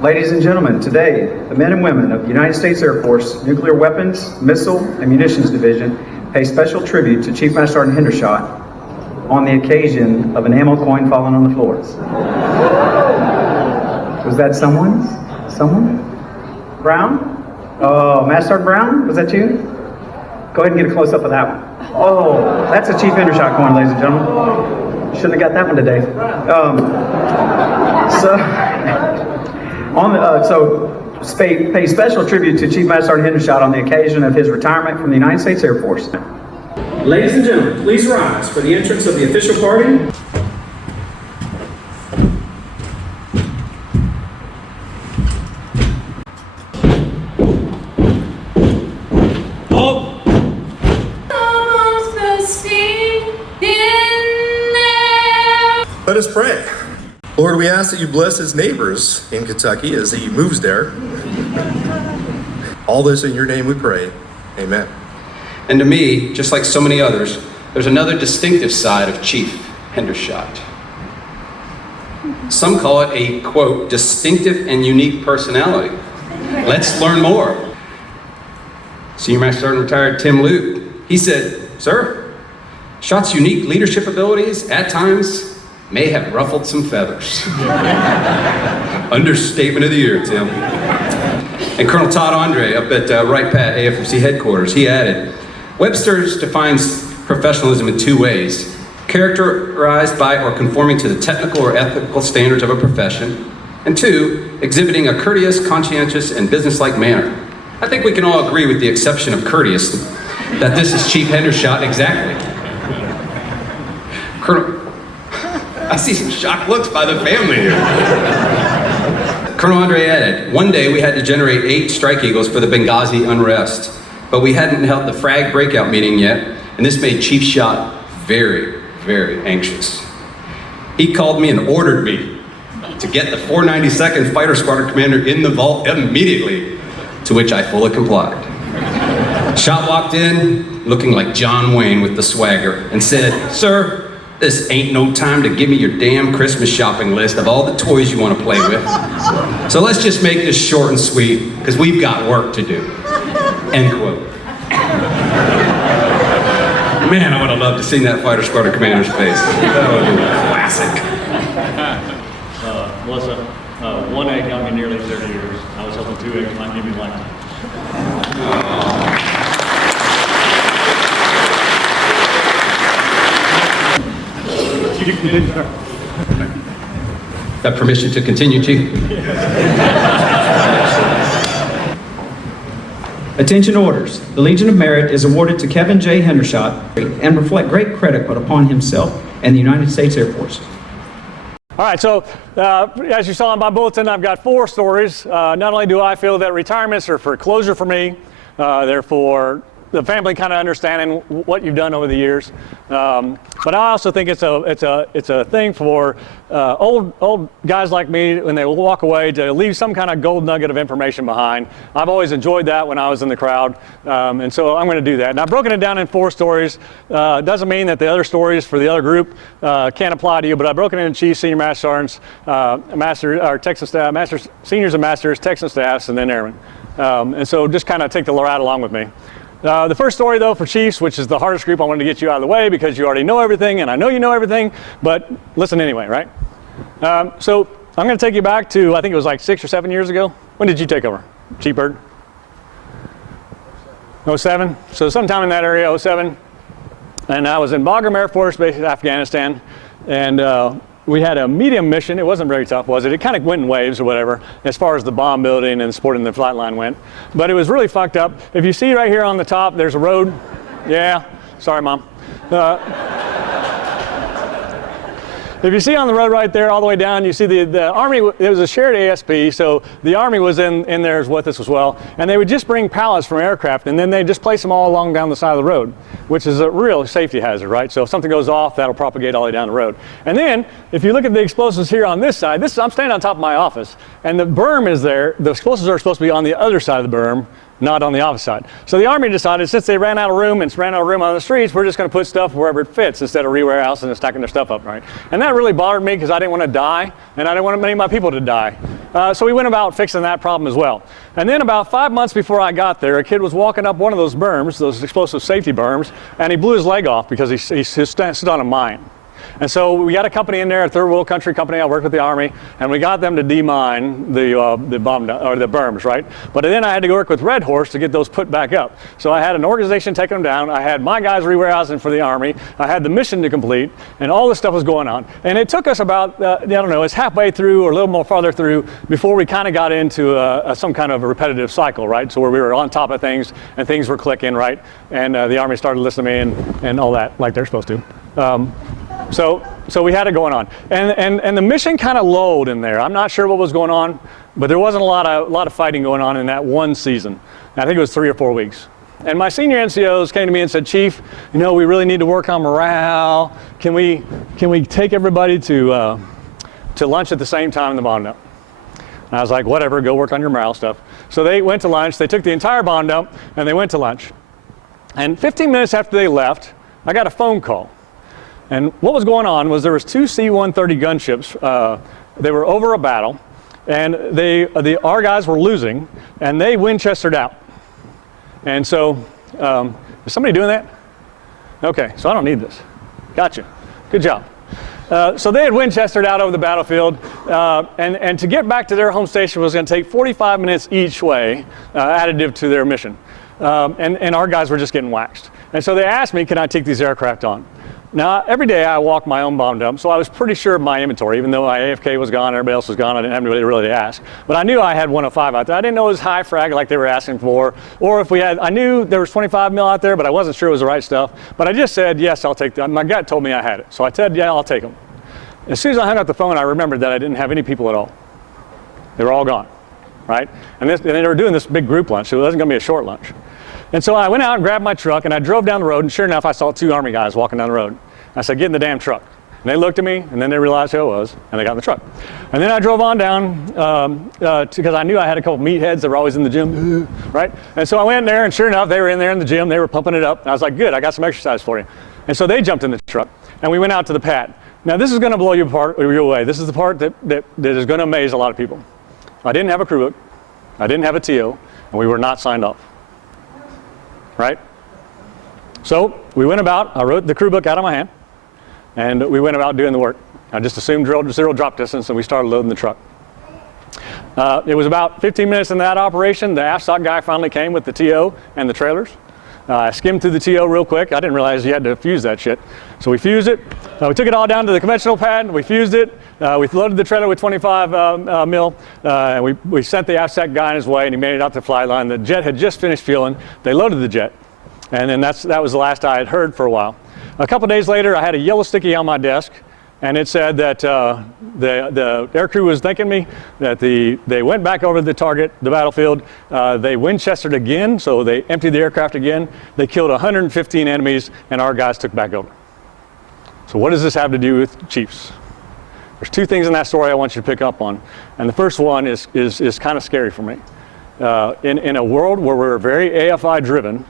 Ladies and gentlemen, today, the men and women of the United States Air Force Nuclear Weapons, Missile, and Munitions Division pay special tribute to Chief Master Sergeant Hendershot on the occasion of an ammo coin falling on the floor. Was that someone? Brown? Oh, Master Sergeant Brown? Was that you? Go ahead and get a close-up of that one. Oh, that's a Chief Hendershot coin, ladies and gentlemen. Shouldn't have got that one today. Pay special tribute to Chief Master Sergeant Hendershot on the occasion of his retirement from the United States Air Force. Ladies and gentlemen, please rise for the entrance of the official party. Let us pray. Lord, we ask that you bless his neighbors in Kentucky as he moves there. All this in your name we pray. Amen. And to me, just like so many others, there's another distinctive side of Chief Hendershot. Some call it a, quote, distinctive and unique personality. Let's learn more. Senior Master Sergeant Retired Tim Luke, he said, "Sir, Shot's unique leadership abilities at times may have ruffled some feathers." Understatement of the year, Tim. And Colonel Todd Andre up at Wright Pat AFMC headquarters, he added, "Webster's defines professionalism in two ways: characterized by or conforming to the technical or ethical standards of a profession, and two, exhibiting a courteous, conscientious, and businesslike manner." I think we can all agree, with the exception of courteous, that this is Chief Hendershot exactly. Colonel, I see some shocked looks by the family here. Colonel Andre added, "One day we had to generate 8 strike eagles for the Benghazi unrest, but we hadn't held the frag breakout meeting yet, and this made Chief Shot very, very anxious. He called me and ordered me to get the 492nd Fighter Squadron Commander in the vault immediately, to which I fully complied. Shot walked in looking like John Wayne with the swagger and said, 'Sir, this ain't no time to give me your damn Christmas shopping list of all the toys you want to play with. So let's just make this short and sweet, because we've got work to do.'" End quote. Man, I would have loved to see that Fighter Squadron Commander's face. That would have been classic. Melissa, 1 egg young in nearly 30 years. I was hoping 2 eggs might give me lifetime. Got permission to continue, Chief? Attention orders. The Legion of Merit is awarded to Kevin J. Hendershot and reflect great credit put upon himself and the United States Air Force. All right, so as you saw in my bulletin, I've got 4 stories. Not only do I feel that retirements are for closure for me, they're for the family kind of understanding what you've done over the years. But I also think it's a thing for old guys like me, when they walk away, to leave some kind of gold nugget of information behind. I've always enjoyed that when I was in the crowd, and so I'm going to do that. And I've broken it down in 4 stories. Doesn't mean that the other stories for the other group can't apply to you, but I've broken it into chiefs, senior master sergeants, Texas staff, masters, seniors and masters, Texan staffs, and then airmen. And so just kind of take the ride along with me. The first story, though, for Chiefs, which is the hardest group, I wanted to get you out of the way because you already know everything, and I know you know everything, but listen anyway, right? So I'm going to take you back to, I think it was like 6 or 7 years ago. When did you take over, Chief Bird? 07? So sometime in that area, 07. And I was in Bagram Air Force Base in Afghanistan, and we had a medium mission. It wasn't very tough, was it? It kind of went in waves or whatever, as far as the bomb building and supporting the flight line went. But it was really fucked up. If you see right here on the top, there's a road. Yeah, sorry, Mom. If you see on the road right there, all the way down, you see the Army. It was a shared ASP, so the Army was in there with us as well. And they would just bring pallets from aircraft, and then they just place them all along down the side of the road, which is a real safety hazard, right? So if something goes off, that'll propagate all the way down the road. And then, if you look at the explosives here on this side, I'm standing on top of my office, and the berm is there. The explosives are supposed to be on the other side of the berm, not on the opposite side. So the Army decided, since they ran out of room and ran out of room on the streets, we're just going to put stuff wherever it fits instead of re-warehousing and stacking their stuff up, right? And that really bothered me because I didn't want to die, and I didn't want many of my people to die. So we went about fixing that problem as well. And then about 5 months before I got there, a kid was walking up one of those berms, those explosive safety berms, and he blew his leg off because he stood on a mine. And so we got a company in there, a third world country company. I worked with the Army, and we got them to demine the berms, right? But then I had to work with Red Horse to get those put back up. So I had an organization taking them down. I had my guys re-warehousing for the Army. I had the mission to complete, and all this stuff was going on. And it took us about, I don't know, it's halfway through or a little more farther through before we kind of got into some kind of a repetitive cycle, right? So where we were on top of things and things were clicking, right? And the Army started listening to me and all that, like they're supposed to. So we had it going on, and the mission kind of lulled in there. I'm not sure what was going on, but there wasn't a lot of fighting going on in that one season. I think it was 3 or 4 weeks. And my senior NCOs came to me and said, "Chief, you know, we really need to work on morale. Can we take everybody to lunch at the same time in the bond dump?" And I was like, "Whatever, go work on your morale stuff." So they went to lunch. They took the entire bond dump and they went to lunch. And 15 minutes after they left, I got a phone call. And what was going on was there was 2 C-130 gunships. They were over a battle, and our guys were losing, and they Winchestered out. And so, is somebody doing that? Okay, so I don't need this. Gotcha. Good job. So they had Winchestered out over the battlefield, and to get back to their home station was going to take 45 minutes each way, additive to their mission. And our guys were just getting waxed. And so they asked me, can I take these aircraft on? Now, every day I walk my own bomb dump, so I was pretty sure of my inventory. Even though my AFK was gone, everybody else was gone, I didn't have anybody really to ask. But I knew I had 105 out there. I didn't know it was high frag like they were asking for, or if we had, I knew there was 25 mil out there, but I wasn't sure it was the right stuff. But I just said, yes, I'll take them. My gut told me I had it. So I said, yeah, I'll take them. As soon as I hung up the phone, I remembered that I didn't have any people at all. They were all gone, right? And they were doing this big group lunch, so it wasn't going to be a short lunch. And so I went out and grabbed my truck, and I drove down the road, and sure enough, I saw 2 Army guys walking down the road. I said, get in the damn truck. And they looked at me, and then they realized who I was, and they got in the truck. And then I drove on down, because I knew I had a couple meatheads that were always in the gym, right? And so I went in there, and sure enough, they were in there in the gym. They were pumping it up. And I was like, good, I got some exercise for you. And so they jumped in the truck, and we went out to the pad. Now, this is going to blow you away. This is the part that is going to amaze a lot of people. I didn't have a crew book. I didn't have a TO, and we were not signed off, right? So we went about, I wrote the crew book out of my hand, and we went about doing the work. I just assumed zero drop distance, and we started loading the truck. It was about 15 minutes in that operation. The AFSOC guy finally came with the TO and the trailers. I skimmed through the TO real quick. I didn't realize you had to fuse that shit. So we fused it. We took it all down to the conventional pad. We fused it. We loaded the trailer with 25 mil. And we sent the AFSOC guy on his way, and he made it out to the fly line. The jet had just finished fueling. They loaded the jet. And then that was the last I had heard for a while. A couple days later, I had a yellow sticky on my desk, and it said that the air crew was thanking me, that they went back over the target, the battlefield, they Winchestered again, so they emptied the aircraft again, they killed 115 enemies, and our guys took back over. So what does this have to do with Chiefs? There's 2 things in that story I want you to pick up on, and the first one is kind of scary for me. In a world where we're very AFI driven,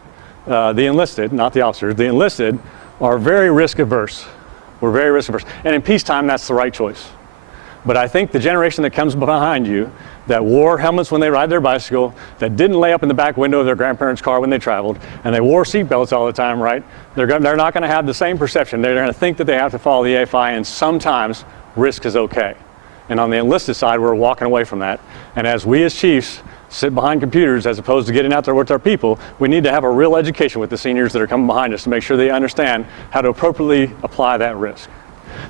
the enlisted, not the officers, the enlisted are very risk averse. We're very risk averse. And in peacetime, that's the right choice. But I think the generation that comes behind you, that wore helmets when they ride their bicycle, that didn't lay up in the back window of their grandparents' car when they traveled, and they wore seatbelts all the time, right? They're not going to have the same perception. They're going to think that they have to follow the AFI, and sometimes risk is okay. And on the enlisted side, we're walking away from that. And as we as chiefs sit behind computers as opposed to getting out there with our people, we need to have a real education with the seniors that are coming behind us to make sure they understand how to appropriately apply that risk.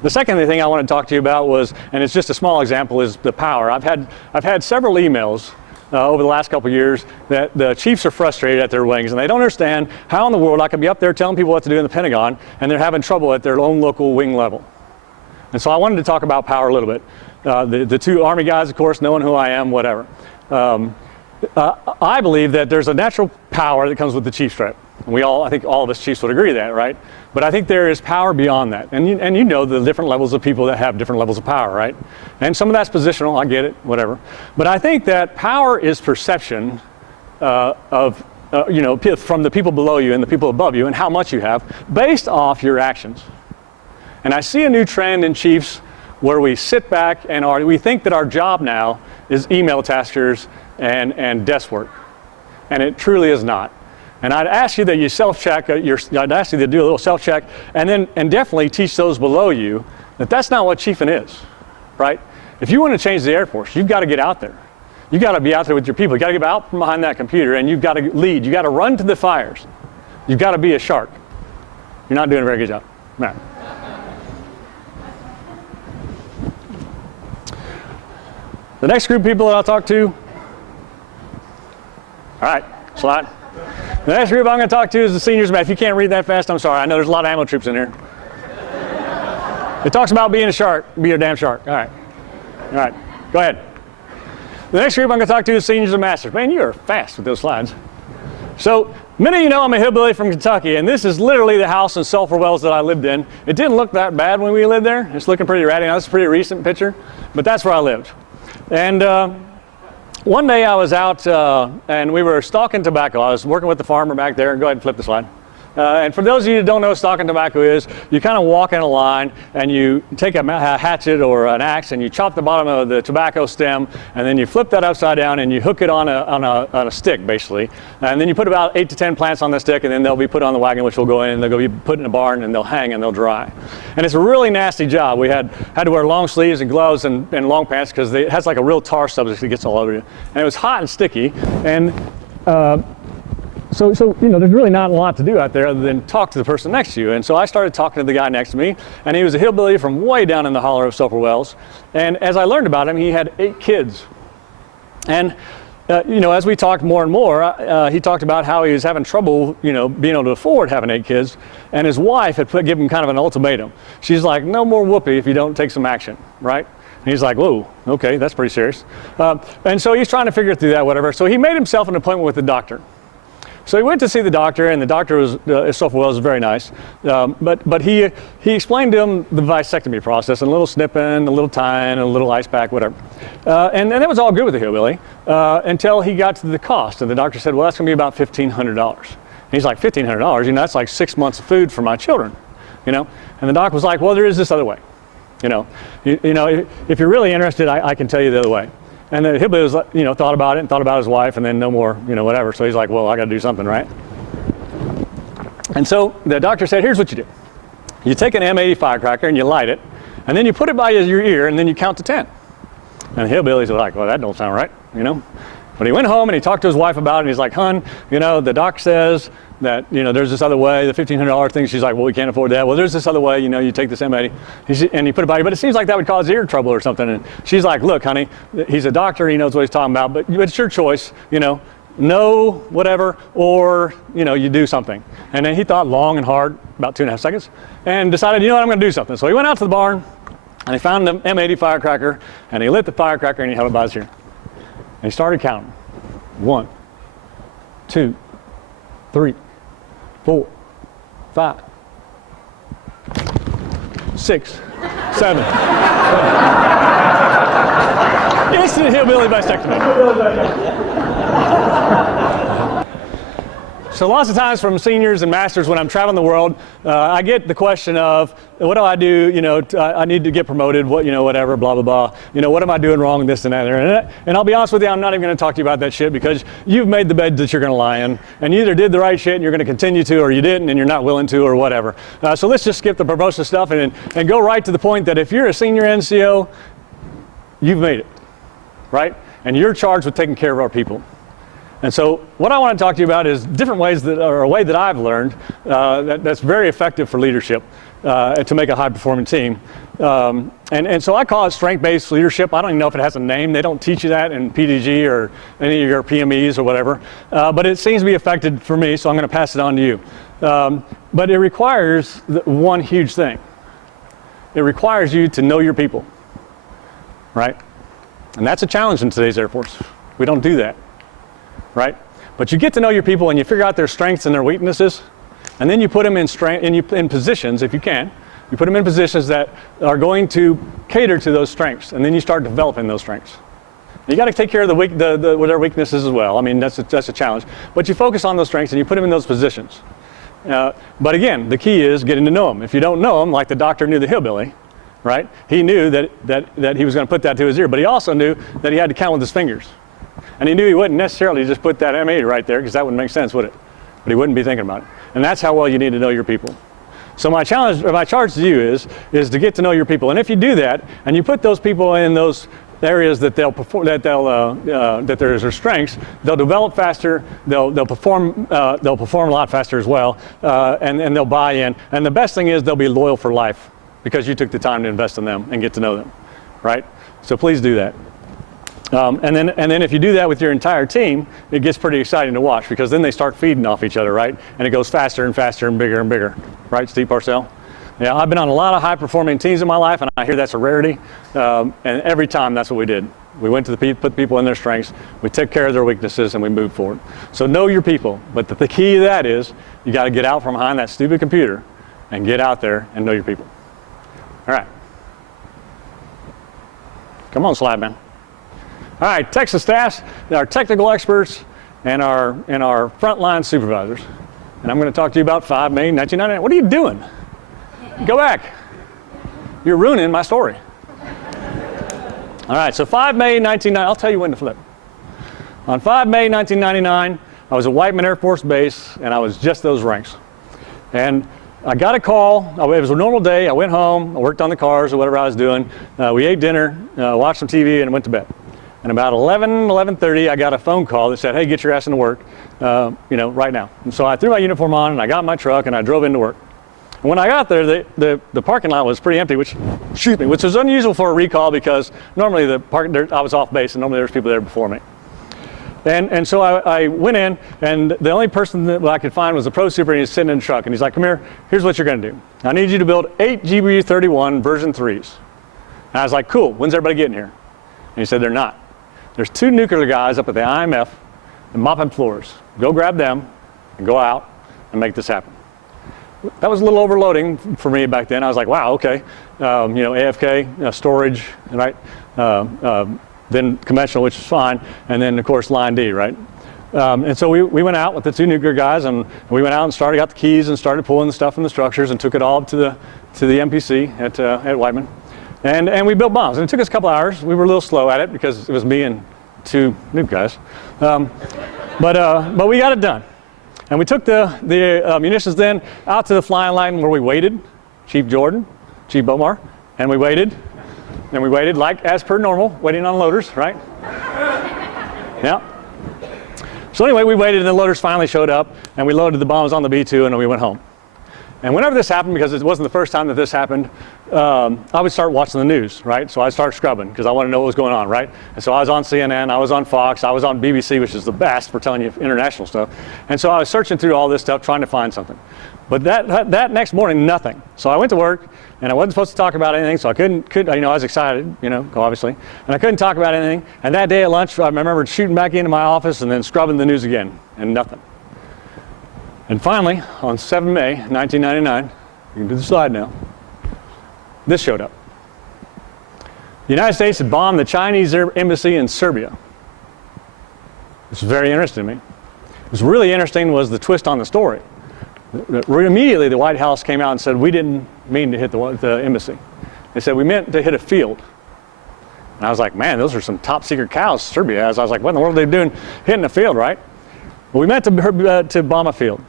The second thing I want to talk to you about was, and it's just a small example, is the power. I've had several emails over the last couple of years that the chiefs are frustrated at their wings, and they don't understand how in the world I can be up there telling people what to do in the Pentagon, and they're having trouble at their own local wing level. And so I wanted to talk about power a little bit. The 2 Army guys, of course, knowing who I am, whatever. I believe that there's a natural power that comes with the chief stripe. And I think all of us chiefs would agree that, right? But I think there is power beyond that. And you know the different levels of people that have different levels of power, right? And some of that's positional, I get it, whatever. But I think that power is perception from the people below you and the people above you and how much you have based off your actions. And I see a new trend in chiefs where we sit back and we think that our job now is email taskers and desk work. And it truly is not. And I'd ask you that you self-check, I'd ask you to do a little self-check, and definitely teach those below you that that's not what chiefing is, right? If you want to change the Air Force, you've got to get out there. You've got to be out there with your people. You've got to get out from behind that computer, and you've got to lead. You've got to run to the fires. You've got to be a shark. You're not doing a very good job. Matt. The next group of people that I'll talk to, all right, slide. The next group I'm going to talk to is the seniors. If you can't read that fast, I'm sorry. I know there's a lot of ammo troops in here. It talks about being a shark. Be a damn shark. All right. All right. Go ahead. The next group I'm going to talk to is seniors and masters. Man, you are fast with those slides. So many of you know I'm a hillbilly from Kentucky, and this is literally the house in Sulphur Wells that I lived in. It didn't look that bad when we lived there. It's looking pretty ratty. Now, that's a pretty recent picture, but that's where I lived. And one day I was out and we were stalking tobacco. I was working with the farmer back there. Go ahead and flip the slide. And for those of you who don't know what stalking tobacco is, you kind of walk in a line and you take a hatchet or an axe and you chop the bottom of the tobacco stem, and then you flip that upside down and you hook it on a stick, basically. And then you put about 8 to 10 plants on the stick, and then they'll be put on the wagon, which will go in, and they'll be put in a barn, and they'll hang and they'll dry. And it's a really nasty job. We had to wear long sleeves and gloves and long pants because it has like a real tar substance that gets all over you. And it was hot and sticky. And So you know, there's really not a lot to do out there other than talk to the person next to you. And so I started talking to the guy next to me, and he was a hillbilly from way down in the holler of Sulphur Wells. And as I learned about him, he had 8 kids. And you know, as we talked more and more, he talked about how he was having trouble, you know, being able to afford having 8 kids. And his wife had given him kind of an ultimatum. She's like, no more whoopee if you don't take some action, right? And he's like, whoa, okay, that's pretty serious. And so he's trying to figure through that, whatever. So he made himself an appointment with the doctor. So he went to see the doctor, and the doctor was, Sulphur Wells was very nice. But he explained to him the vasectomy process, and a little snipping, a little tying, a little ice pack, whatever. And that was all good with the hillbilly until he got to the cost. And the doctor said, well, that's going to be about $1,500. And he's like, $1,500? You know, that's like 6 months of food for my children, you know? And the doc was like, well, there is this other way. You know, if you're really interested, I can tell you the other way. And the hillbilly was, you know, thought about it and thought about his wife, and then no more, you know, whatever. So he's like, well, I got to do something, right? And so the doctor said, here's what you do. You take an M80 firecracker and you light it, and then you put it by your ear, and then you count to 10. And the hillbillies were like, well, that don't sound right, you know? But he went home and he talked to his wife about it, and he's like, hun, you know, the doc says that, you know, there's this other way, the $1,500 thing. She's like, well, we can't afford that. Well, there's this other way, you know, you take this M80, and you put it by you, but it seems like that would cause ear trouble or something. And she's like, look, honey, he's a doctor, he knows what he's talking about, but it's your choice, you know, no, whatever, or, you know, you do something. And then he thought long and hard, about 2.5 seconds, and decided, you know what, I'm going to do something. So he went out to the barn, and he found the M80 firecracker, and he lit the firecracker, and he held it by his ear. And he started counting. 1, 2, 3, 4, 5, 6, 7. Instant hillbilly vasectomy. So lots of times from seniors and masters when I'm traveling the world, I get the question of, what do I do? You know, I need to get promoted, what, you know, whatever, blah, blah, blah. You know, what am I doing wrong, this and that? And I'll be honest with you, I'm not even going to talk to you about that shit because you've made the bed that you're going to lie in. And you either did the right shit and you're going to continue to, or you didn't and you're not willing to, or whatever. So let's just skip the promotion stuff and go right to the point that if you're a senior NCO, you've made it, right? And you're charged with taking care of our people. And so what I want to talk to you about is different ways that, or a way that I've learned that's very effective for leadership to make a high-performing team. And so I call it strength-based leadership. I don't even know if it has a name. They don't teach you that in PDG or any of your PMEs or whatever. But it seems to be effective for me, so I'm going to pass it on to you. But it requires one huge thing. It requires you to know your people, right? And that's a challenge in today's Air Force. We don't do that. Right? But you get to know your people and you figure out their strengths and their weaknesses, and then you put them in positions, if you can. You put them in positions that are going to cater to those strengths, and then you start developing those strengths. You got to take care of their weaknesses as well. I mean, that's a challenge. But you focus on those strengths and you put them in those positions. But again, the key is getting to know them. If you don't know them, like the doctor knew the hillbilly, right? He knew that he was going to put that to his ear, but he also knew that he had to count with his fingers. And he knew he wouldn't necessarily just put that M80 right there, because that wouldn't make sense, would it? But he wouldn't be thinking about it. And that's how well you need to know your people. So my charge to you is to get to know your people. And if you do that, and you put those people in those areas that they'll perform, that there's their strengths, they'll develop faster, they'll perform a lot faster as well, and they'll buy in. And the best thing is they'll be loyal for life, because you took the time to invest in them and get to know them, right? So please do that. And then if you do that with your entire team, it gets pretty exciting to watch, because then they start feeding off each other, right? And it goes faster and faster and bigger, right, Steve Parcell? Yeah, I've been on a lot of high-performing teams in my life, and I hear that's a rarity. And every time, that's what we did. We went to put people in their strengths, we took care of their weaknesses, and we moved forward. So know your people, but the key to that is you got to get out from behind that stupid computer and get out there and know your people. All right. Come on, slide man. All right, Texas staffs, our technical experts, and our frontline supervisors. And I'm going to talk to you about 5 May 1999. What are you doing? Go back. You're ruining my story. All right, so 5 May 1999, I'll tell you when to flip. On 5 May 1999, I was at Whiteman Air Force Base, and I was just those ranks. And I got a call. It was a normal day. I went home, I worked on the cars or whatever I was doing. We ate dinner, watched some TV, and went to bed. And about 11:30, I got a phone call that said, hey, get your ass into work, right now. And so I threw my uniform on, and I got in my truck, and I drove into work. And when I got there, the parking lot was pretty empty, which was unusual for a recall, because normally I was off base, and normally there was people there before me. And so I went in, and the only person that I could find was the pro super, and he's sitting in the truck, and he's like, come here, here's what you're going to do. I need you to build 8 GBU-31 version 3s. And I was like, cool, when's everybody getting here? And he said, they're not. There's 2 nuclear guys up at the IMF and mopping floors. Go grab them and go out and make this happen. That was a little overloading for me back then. I was like, wow, okay. AFK, storage, right? Then conventional, which is fine. And then, of course, line D, right? And so we went out with the 2 nuclear guys, and we went out and got the keys and started pulling the stuff from the structures and took it all to the MPC at Whiteman. And we built bombs, and it took us a couple hours. We were a little slow at it because it was me and 2 nuke guys. But we got it done. And we took the munitions then out to the flying line where we waited, Chief Jordan, Chief Bomar, and we waited. And we waited like as per normal, waiting on loaders, right? Yeah. So anyway, we waited, and the loaders finally showed up, and we loaded the bombs on the B-2, and we went home. And whenever this happened, because it wasn't the first time that this happened, I would start watching the news, right? So I'd start scrubbing, because I wanted to know what was going on, right? And so I was on CNN, I was on Fox, I was on BBC, which is the best for telling you international stuff. And so I was searching through all this stuff, trying to find something. But that next morning, nothing. So I went to work, and I wasn't supposed to talk about anything, so I couldn't I was excited, obviously. And I couldn't talk about anything. And that day at lunch, I remember shooting back into my office and then scrubbing the news again, and nothing. And finally, on 7 May 1999, you can do the slide now, this showed up. The United States had bombed the Chinese embassy in Serbia. This was very interesting to me. What was really interesting was the twist on the story. Immediately, the White House came out and said, we didn't mean to hit the embassy. They said, we meant to hit a field. And I was like, man, those are some top secret cows Serbia has. I was like, what in the world are they doing hitting a field, right? Well, we meant to bomb a field.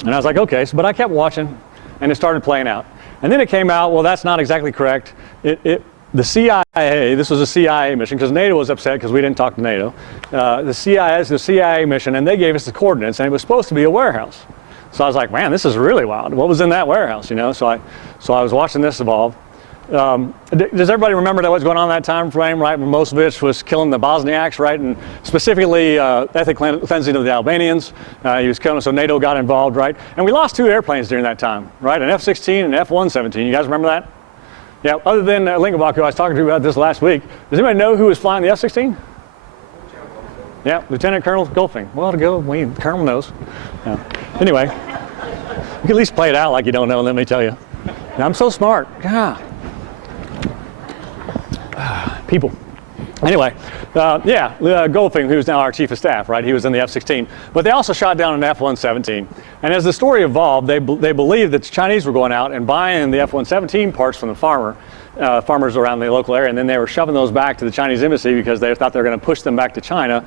And I was like, okay, but I kept watching, and it started playing out. And then it came out, well, that's not exactly correct. The CIA, this was a CIA mission, because NATO was upset because we didn't talk to NATO. The CIA mission, and they gave us the coordinates, and it was supposed to be a warehouse. So I was like, man, this is really wild. What was in that warehouse, So I was watching this evolve. Does everybody remember that what's going on in that time frame, right? When Milosevic was killing the Bosniaks, right? And specifically ethnic cleansing of the Albanians. He was killing, so NATO got involved, right? And we lost 2 airplanes during that time, right? An F-16 and F-117. You guys remember that? Yeah, other than Lingenbach, who I was talking to about this last week, does anybody know who was flying the F-16? Yeah, Lieutenant Colonel Goldfing. Well, to go, Colonel knows. Yeah. Anyway, you can at least play it out like you don't know, let me tell you. I'm so smart. God. People. Anyway, Goldfing, who's now our chief of staff, right? He was in the F-16. But they also shot down an F-117. And as the story evolved, they believed that the Chinese were going out and buying the F-117 parts from the farmers around the local area, and then they were shoving those back to the Chinese embassy because they thought they were going to push them back to China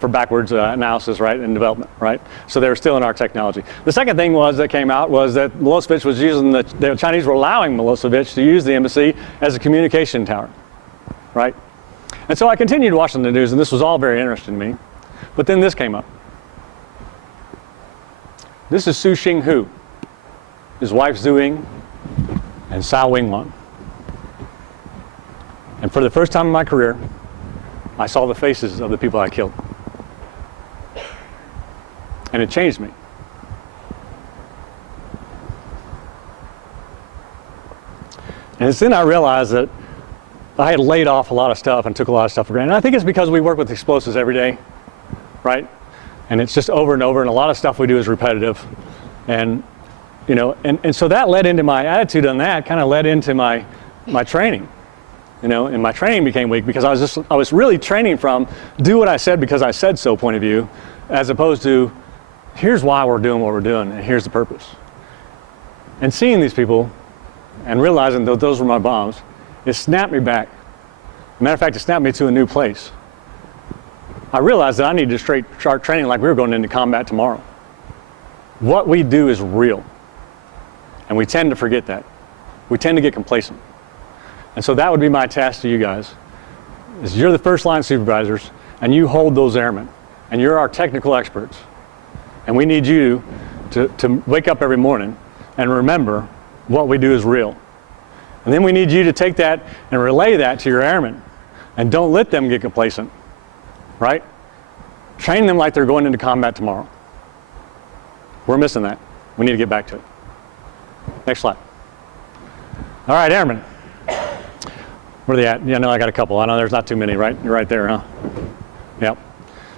for backwards analysis, right, and development, right? So they were stealing our technology. The second thing that came out was that Milosevic was using the Chinese were allowing Milosevic to use the embassy as a communication tower, right? And so I continued watching the news, and this was all very interesting to me. But then this came up. This is Su Xinghu, his wife Zhu Ying, and Cao Wingwan. And for the first time in my career, I saw the faces of the people I killed. And it changed me. And it's then I realized that I had laid off a lot of stuff and took a lot of stuff for granted. And I think it's because we work with explosives every day, right? And it's just over and over, and a lot of stuff we do is repetitive. And, you know, and so that led into my attitude on that, kind of led into my training, you know, and my training became weak because I was really training from do what I said because I said so point of view, as opposed to here's why we're doing what we're doing, and here's the purpose. And seeing these people and realizing that those were my bombs, it snapped me back. As a matter of fact, it snapped me to a new place. I realized that I needed to start training like we were going into combat tomorrow. What we do is real. And we tend to forget that. We tend to get complacent. And so that would be my task to you guys, is you're the first line supervisors, and you hold those airmen, and you're our technical experts. And we need you to wake up every morning and remember what we do is real. And then we need you to take that and relay that to your airmen. And don't let them get complacent, right? Train them like they're going into combat tomorrow. We're missing that. We need to get back to it. Next slide. All right, airmen. Where are they at? Yeah, no, I got a couple. I know there's not too many, right? You're right there, huh? Yep.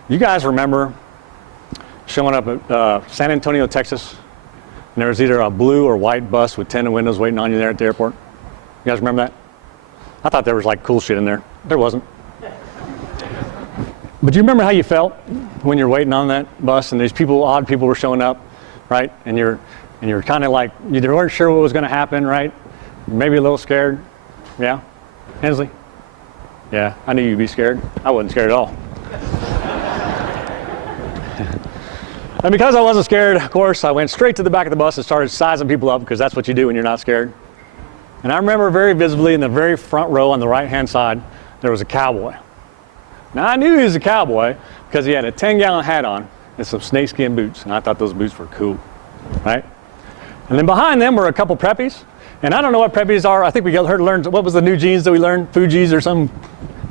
You guys remember showing up at San Antonio, Texas, and there was either a blue or white bus with tinted windows waiting on you there at the airport? You guys remember that? I thought there was like cool shit in there. There wasn't. But do you remember how you felt when you're waiting on that bus and these people, odd people were showing up, right? And you're kind of like, you weren't sure what was going to happen, right? Maybe a little scared. Yeah? Hensley? Yeah, I knew you'd be scared. I wasn't scared at all. And because I wasn't scared, of course, I went straight to the back of the bus and started sizing people up because that's what you do when you're not scared. And I remember very visibly in the very front row on the right-hand side, there was a cowboy. Now, I knew he was a cowboy because he had a 10-gallon hat on and some snakeskin boots, and I thought those boots were cool, right? And then behind them were a couple preppies, and I don't know what preppies are. I think we learned, what was the new jeans that we learned? Fuji's or some,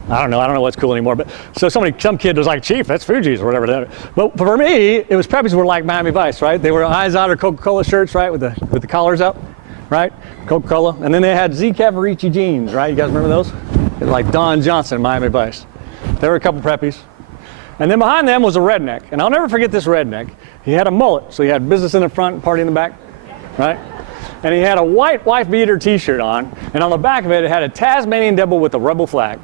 I don't know what's cool anymore. But so some kid was like, Chief, that's Fuji's or whatever. But for me, it was preppies were like Miami Vice, right? They were eyes out or Coca-Cola shirts, right, with the collars up, right? Coca-Cola, and then they had Z Cavarici jeans, right? You guys remember those? Like Don Johnson, Miami Vice. There were a couple preppies. And then behind them was a redneck, and I'll never forget this redneck. He had a mullet, so he had business in the front and party in the back, right? And he had a white wife beater t-shirt on, and on the back of it, it had a Tasmanian devil with a rebel flag,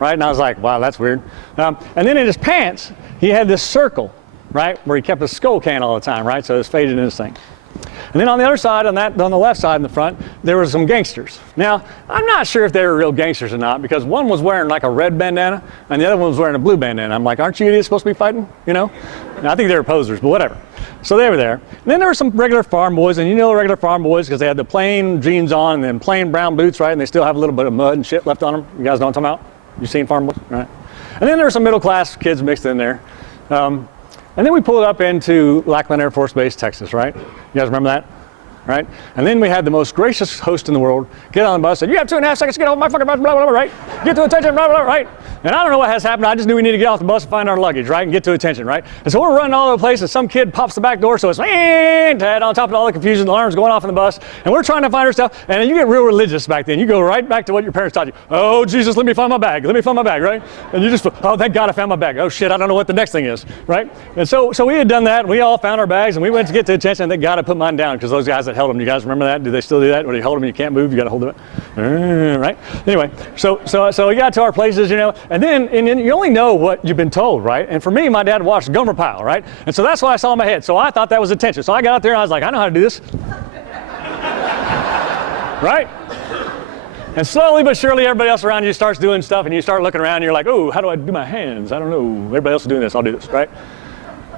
right? And I was like, wow, that's weird. And then in his pants, he had this circle, right, where he kept a skull can all the time, right? So it was faded in his thing. And then on the other side, on the left side in the front, there were some gangsters. Now, I'm not sure if they were real gangsters or not, because one was wearing like a red bandana, and the other one was wearing a blue bandana. I'm like, aren't you idiots supposed to be fighting? You know? And I think they were posers, but whatever. So they were there. And then there were some regular farm boys, and you know regular farm boys because they had the plain jeans on and then plain brown boots, right? And they still have a little bit of mud and shit left on them. You guys know what I'm talking about? You seen farm boys? Right. And then there were some middle class kids mixed in there. And then we pulled up into Lackland Air Force Base, Texas, right? You guys remember that? Right? And then we had the most gracious host in the world get on the bus and said, you have 2.5 seconds to get off my fucking bus, blah, blah, blah, right? Get to attention, blah, blah, blah, right? And I don't know what has happened. I just knew we needed to get off the bus and find our luggage, right? And get to attention, right? And so we're running all over the place and some kid pops the back door, so it's Ted on top of all the confusion, the alarms going off in the bus, and we're trying to find our stuff, and then you get real religious back then. You go right back to what your parents taught you. Oh, Jesus, let me find my bag. Let me find my bag, right? And you just, oh, thank God I found my bag. Oh, shit, I don't know what the next thing is, right? And so we had done that, and we all found our bags, and we went to get to attention, and thank God I put mine down, because those guys that held them. You guys remember that? Do they still do that? When you hold them, you can't move. You got to hold it. Right? Anyway, so we got to our places, and then you only know what you've been told, right? And for me, my dad watched Gomer Pyle, right? And so that's what I saw in my head. So I thought that was attention. So I got out there and I was like, I know how to do this. Right? And slowly but surely, everybody else around you starts doing stuff, and you start looking around, and you're like, oh, how do I do my hands? I don't know. Everybody else is doing this. I'll do this, right?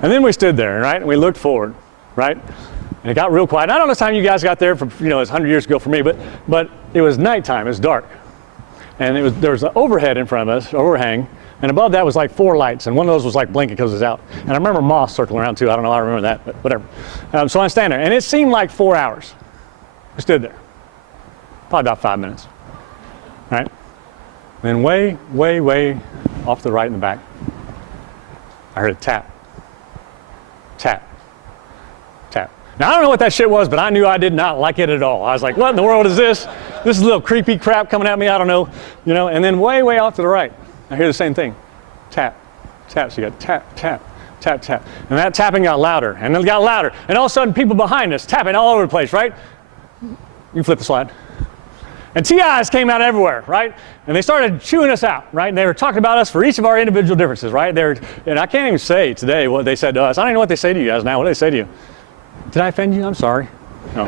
And then we stood there, right? And we looked forward, right? And it got real quiet. And I don't know the time you guys got there, it's 100 years ago for me, but it was nighttime. It was dark. And there was an overhead in front of us, overhang, and above that was like 4 lights, and one of those was like blinking because it was out. And I remember moths circling around too. I don't know. I remember that, but whatever. So I'm standing there, and it seemed like 4 hours. We stood there. Probably about 5 minutes. Right? Then way off to the right in the back, I heard a tap. Tap. Tap. Now, I don't know what that shit was, but I knew I did not like it at all. I was like, what in the world is this? This is a little creepy crap coming at me. I don't know. And then way off to the right, I hear the same thing. Tap. Tap. So you got tap, tap, tap, tap. And that tapping got louder, and it got louder. And all of a sudden, people behind us tapping all over the place, right? You flip the slide. And TIs came out everywhere, right? And they started chewing us out, right? And they were talking about us for each of our individual differences, right? And I can't even say today what they said to us. I don't even know what they say to you guys now. What do they say to you? Did I offend you? I'm sorry. No.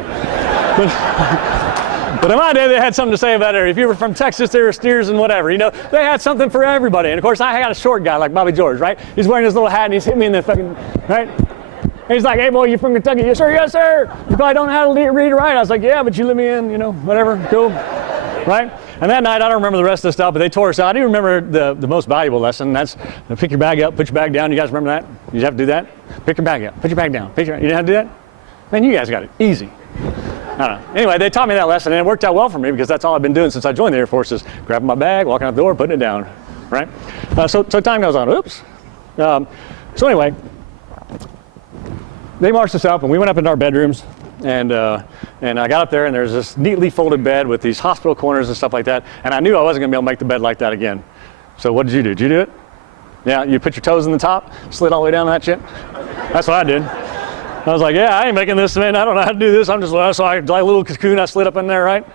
But in my day, they had something to say about it. If you were from Texas, they were steers and whatever. They had something for everybody. And of course, I had a short guy like Bobby George, right? He's wearing his little hat and he's hitting me in the fucking, right? And he's like, hey, boy, you from Kentucky? Yes, sir, yes, sir. You probably don't know how to read or write. I was like, yeah, but you let me in, whatever, cool, right? And that night, I don't remember the rest of the stuff, but they tore us out. I do remember the most valuable lesson. That's pick your bag up, put your bag down. You guys remember that? You have to do that? Pick your bag up, put your bag down. You didn't have to do that? Man, you guys got it easy. I don't know. Anyway, they taught me that lesson, and it worked out well for me because that's all I've been doing since I joined the Air Force is grabbing my bag, walking out the door, putting it down, right? So time goes on. Oops. So anyway, they marched us up, and we went up into our bedrooms, and I got up there, and there's this neatly folded bed with these hospital corners and stuff like that, and I knew I wasn't going to be able to make the bed like that again. So what did you do? Did you do it? Yeah, you put your toes in the top, slid all the way down that shit? That's what I did. I was like, yeah, I ain't making this, man. I don't know how to do this. I'm just, so I, like a little cocoon, I slid up in there, right?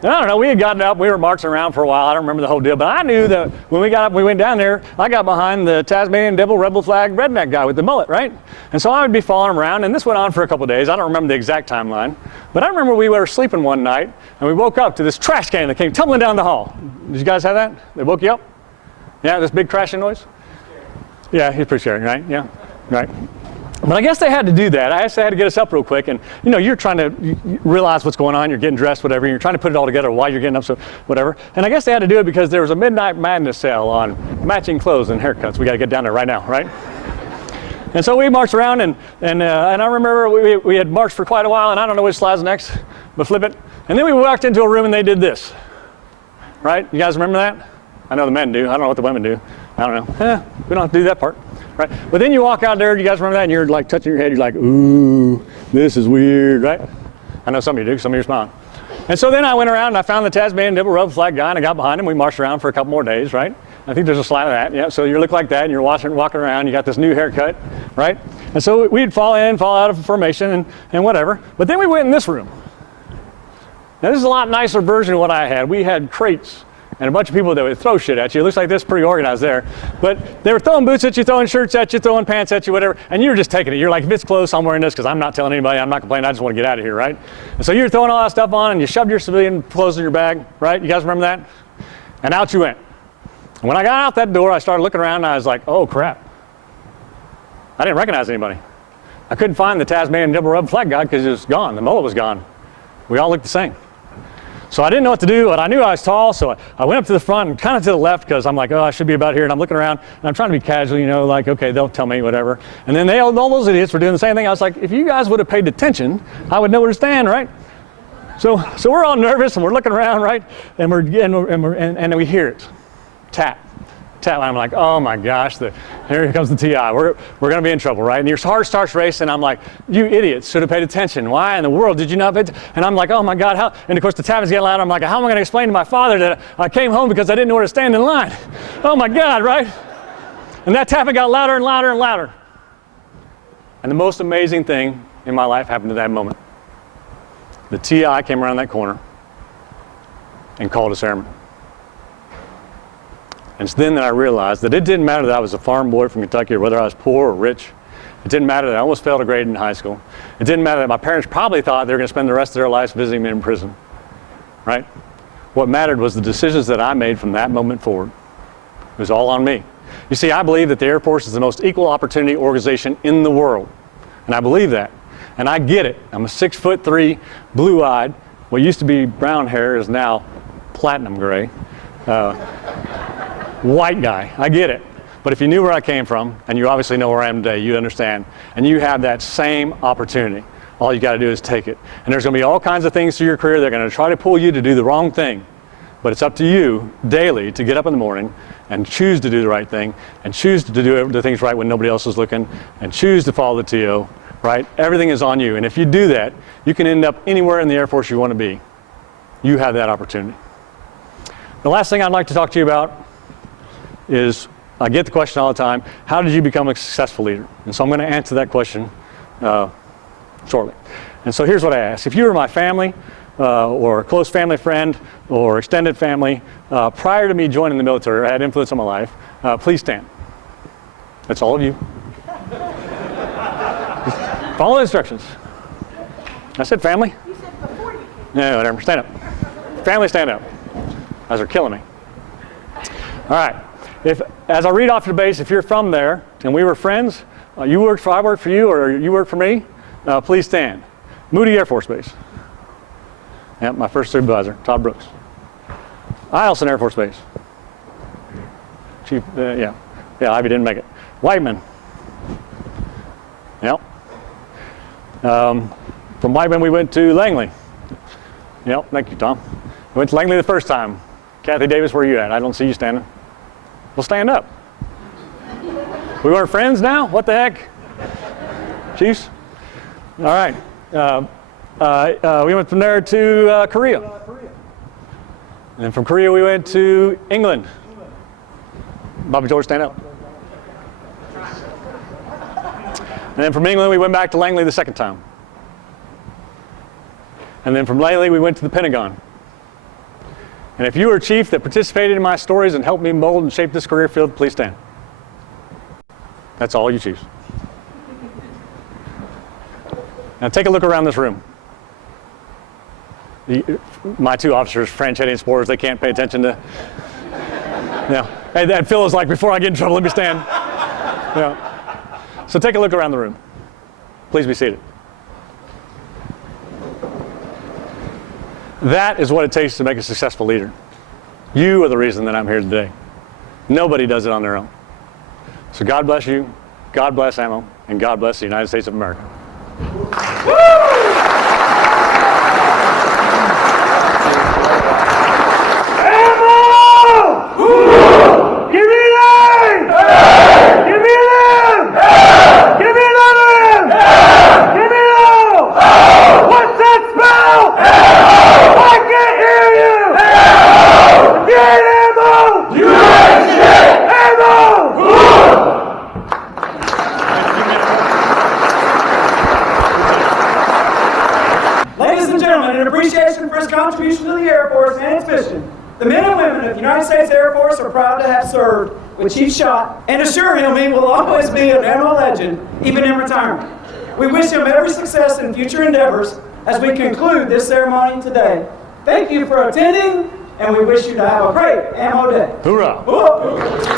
And I don't know, we had gotten up, we were marching around for a while. I don't remember the whole deal, but I knew that when we got up, we went down there, I got behind the Tasmanian Devil Rebel Flag redneck guy with the mullet, right? And so I would be following him around, and this went on for a couple of days. I don't remember the exact timeline, but I remember we were sleeping one night, and we woke up to this trash can that came tumbling down the hall. Did you guys have that? They woke you up? Yeah, this big crashing noise? Yeah, he's pretty scary, right? Yeah, right. But I guess they had to do that. I guess they had to get us up real quick. And, you're trying to realize what's going on. You're getting dressed, whatever. And you're trying to put it all together while you're getting up, so whatever. And I guess they had to do it because there was a Midnight Madness sale on matching clothes and haircuts. We got to get down there right now, right? And so we marched around, and I remember we had marched for quite a while, and I don't know which slide's next, but flip it. And then we walked into a room, and they did this, right? You guys remember that? I know the men do. I don't know what the women do. I don't know. We don't have to do that part. Right? But then you walk out there, you guys remember that, and you're like touching your head, you're like, ooh, this is weird, right? I know some of you do, some of you are smiling. And so then I went around and I found the Tasmanian Devil Rebel Flag guy, and I got behind him. We marched around for a couple more days, right? I think there's a slide of that, yeah. So you look like that, and you're walking around, you got this new haircut, right? And so we'd fall in, fall out of formation, and whatever. But then we went in this room. Now this is a lot nicer version of what I had. We had crates and a bunch of people that would throw shit at you. It looks like this, pretty organized there. But they were throwing boots at you, throwing shirts at you, throwing pants at you, whatever, and you were just taking it. You're like, if it's close, I'm wearing this because I'm not telling anybody, I'm not complaining, I just want to get out of here, right? And so you're throwing all that stuff on, and you shoved your civilian clothes in your bag, right? You guys remember that? And out you went. And when I got out that door, I started looking around, and I was like, oh, crap. I didn't recognize anybody. I couldn't find the Tasmanian Devil Rebel Flag guy because it was gone. The mullet was gone. We all looked the same. So I didn't know what to do, but I knew I was tall, so I went up to the front and kind of to the left because I'm like, oh, I should be about here, and I'm looking around, and I'm trying to be casual, like, okay, they'll tell me, whatever. And then all those idiots were doing the same thing. I was like, if you guys would have paid attention, I would know where to stand, right? So we're all nervous, and we're looking around, right? And we hear it, tap. Tap. I'm like, oh my gosh, here comes the TI. We're going to be in trouble, right? And your heart starts racing. I'm like, you idiots should have paid attention. Why in the world did you not pay attention? And I'm like, oh my God, how? And of course the tapping's getting louder. I'm like, how am I going to explain to my father that I came home because I didn't know where to stand in line? Oh my God, right? And that tapping got louder and louder and louder. And the most amazing thing in my life happened at that moment. the TI came around that corner and called us airmen. And it's then that I realized that it didn't matter that I was a farm boy from Kentucky or whether I was poor or rich. It didn't matter that I almost failed a grade in high school. It didn't matter that my parents probably thought they were going to spend the rest of their lives visiting me in prison, right? What mattered was the decisions that I made from that moment forward. It was all on me. You see, I believe that the Air Force is the most equal opportunity organization in the world. And I believe that. And I get it. I'm a 6'3", blue-eyed. What used to be brown hair is now platinum gray. White guy. I get it. But if you knew where I came from, and you obviously know where I am today, you understand. And you have that same opportunity. All you got to do is take it. And there's going to be all kinds of things through your career that are going to try to pull you to do the wrong thing. But it's up to you daily to get up in the morning and choose to do the right thing, and choose to do the things right when nobody else is looking, and choose to follow the TO, right? Everything is on you. And if you do that, you can end up anywhere in the Air Force you want to be. You have that opportunity. The last thing I'd like to talk to you about is, I get the question all the time, how did you become a successful leader? And so I'm going to answer that question shortly. And so here's what I ask. If you were my family, or a close family friend, or extended family, prior to me joining the military, or had influence on my life, please stand. That's all of you. Just follow the instructions. I said family? You said before you came. Yeah, whatever. Stand up. Family, stand up. You guys are killing me. All right. As I read off your base, if you're from there and we were friends, I worked for you, or you worked for me, please stand. Moody Air Force Base. Yep, my first supervisor, Todd Brooks. Eielson Air Force Base. Chief, yeah, Ivy didn't make it. Whiteman. Yep. From Whiteman we went to Langley. Yep, thank you, Tom. We went to Langley the first time. Kathy Davis, where are you at? I don't see you standing. Well, stand up. We weren't friends now? What the heck? Chiefs? All right. We went from there to Korea. And then from Korea we went to England. Bobby George, stand up. And then from England we went back to Langley the second time. And then from Langley we went to the Pentagon. And if you were a chief that participated in my stories and helped me mold and shape this career field, please stand. That's all you chiefs. Now take a look around this room. My two officers, Franchetti and Spores, they can't pay attention to. Yeah. And Phil is like, before I get in trouble, let me stand. Yeah. So take a look around the room. Please be seated. That is what it takes to make a successful leader. You are the reason that I'm here today. Nobody does it on their own. So God bless you, God bless Ammo, and God bless the United States of America. Ladies and gentlemen, in appreciation for his contribution to the Air Force and its mission, the men and women of the United States Air Force are proud to have served with Chief Schott and assure him he will always be an Admiral legend, even in retirement. We wish him every success in future endeavors as we conclude this ceremony today. Thank you for attending, and we wish you to have a great Ammo Day. Hoorah! Hoorah.